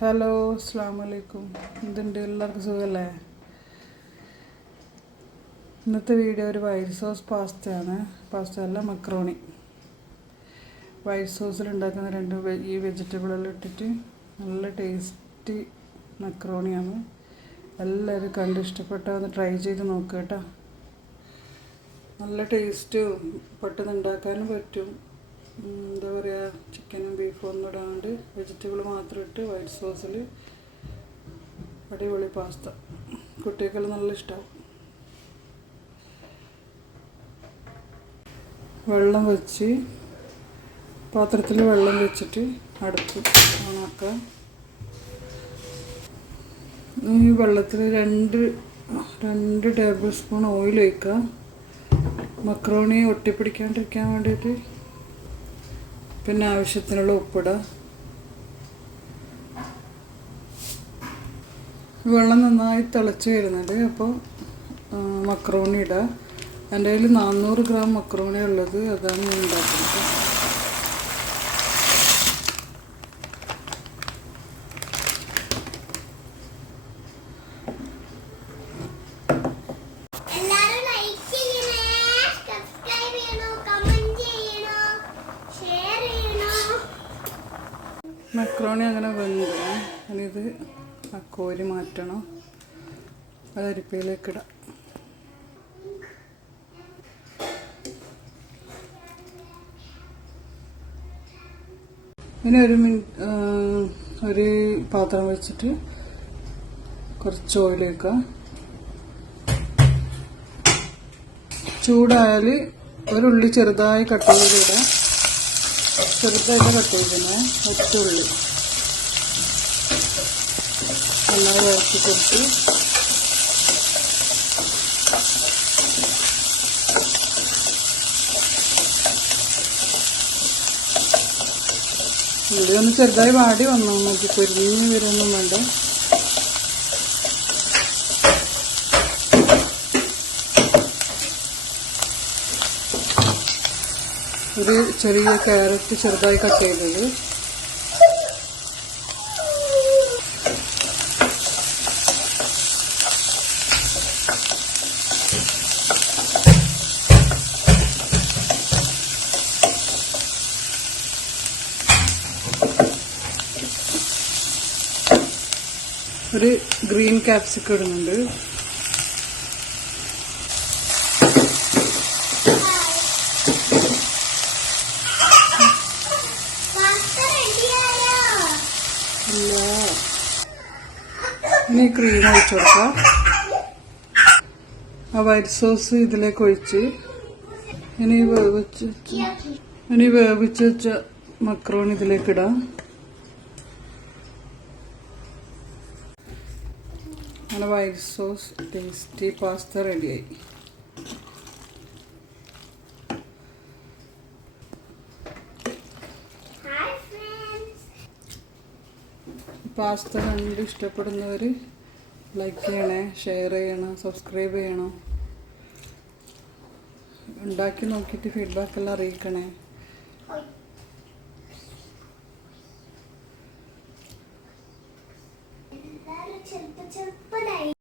Hello അസ്സാം വലൈക്കും എന്തുണ്ട്? എല്ലാവർക്കും സുഖമല്ലേ ഇന്നത്തെ വീഡിയോ ഒരു വൈറ്റ് സോസ് പാസ്തയാണ്. പാസ്ത അല്ല മക്രോണി. വൈറ്റ് സോസിൽ ഉണ്ടാക്കുന്ന രണ്ട് ഈ വെജിറ്റബിളെല്ലാം ഇട്ടിട്ട് നല്ല ടേസ്റ്റി മക്രോണിയാണ്. എല്ലാവരും കണ്ട് ഇഷ്ടപ്പെട്ട ഒന്ന് ട്രൈ ചെയ്ത് നോക്കുക കേട്ടോ. നല്ല ടേസ്റ്റ് പെട്ടെന്ന് ഉണ്ടാക്കാനും പറ്റും. എന്താ പറയുക ചിക്കനും ബീഫും ഒന്നും ഇടാണ്ട് വെജിറ്റബിൾ മാത്രം ഇട്ട് വൈറ്റ് സോസിൽ അടിപൊളി പാസ്ത കുട്ടികൾക്ക് നല്ല ഇഷ്ടമാവും വെള്ളം വെച്ച് പാത്രത്തിൽ വെള്ളം വെച്ചിട്ട് അടുപ്പ് ഉണക്കാം ഈ വെള്ളത്തിൽ രണ്ട് രണ്ട് ടേബിൾ സ്പൂൺ ഓയിൽ ഒഴിക്കുക. മക്രോണി ഒട്ടിപ്പിടിക്കാണ്ടിരിക്കാൻ വേണ്ടിയിട്ട് പിന്നെ ആവശ്യത്തിനുള്ള ഉപ്പിടുക വെള്ളം നന്നായി തിളച്ച് വരുന്നുണ്ട്. അപ്പോൾ മക്രോണി ഇടുക എന്റെ കയ്യിൽ നാനൂറ് ഗ്രാം മക്രോണി ഉള്ളത് അതാണ് ഞാൻ ഉണ്ടാക്കുന്നത് എല്ലാരും ലൈക്ക് ചെയ്യണേ സബ്സ്ക്രൈബ് ചെയ്യണോ കമന്റ് ചെയ്യണോ ഷെയർ ചെയ്യണോ മക്രോണി അങ്ങനെ വെന്ത് ഇനിയിത് ആ കോരി മാറ്റണം. അത് അരിപ്പയിലേക്ക് ഇടാം. ഇനി ഒരു മിനിറ്റ് ഒരു പാത്രം വെച്ചിട്ട് കുറച്ച് ഓയിൽ വെക്കുക ചൂടായാൽ ഒരു ഉള്ളി ചെറുതായി കട്ട് ചെയ്തിടാം ചെറുതായിട്ട് കട്ട് ചെയ്തേ ഒറ്റുള്ളി നന്നായി വഴറ്റി കൊടുത്ത്. ഉള്ളി ഒന്ന് ചെറുതായി വാടി വന്നു. നമുക്ക് പൊരിഞ്ഞ് വരുന്നൊന്നും വേണ്ട. ഒരു ചെറിയ ക്യാരറ്റ് ചെറുതായി കട്ട് ചെയ്തത്. ഒരു ഗ്രീൻ ക്യാപ്സിക്കം ഇടുന്നുണ്ട് പാസ്ത റെഡിയായോ ഇല്ല ഇനി ക്രീം ഒഴിച്ചു കൊടുക്കാം. ആ വൈറ്റ് സോസ് ഇതിലേക്ക് ഒഴിച്ച് ഇനി വേവിച്ച് ഇനി വേവിച്ച് വെച്ച മക്രോൺ ഇതിലേക്ക് ഇടാം. അങ്ങനെ വൈറ്റ് സോസ് ടേസ്റ്റി പാസ്ത റെഡിയായി പാസ്ത കണ്ട് ഇഷ്ടപ്പെടുന്നവർ ലൈക്ക് ചെയ്യണേ ഷെയർ ചെയ്യണം സബ്സ്ക്രൈബ് ചെയ്യണം? ഉണ്ടാക്കി നോക്കിയിട്ട് ഫീഡ്ബാക്ക് എല്ലാം അറിയിക്കണേ.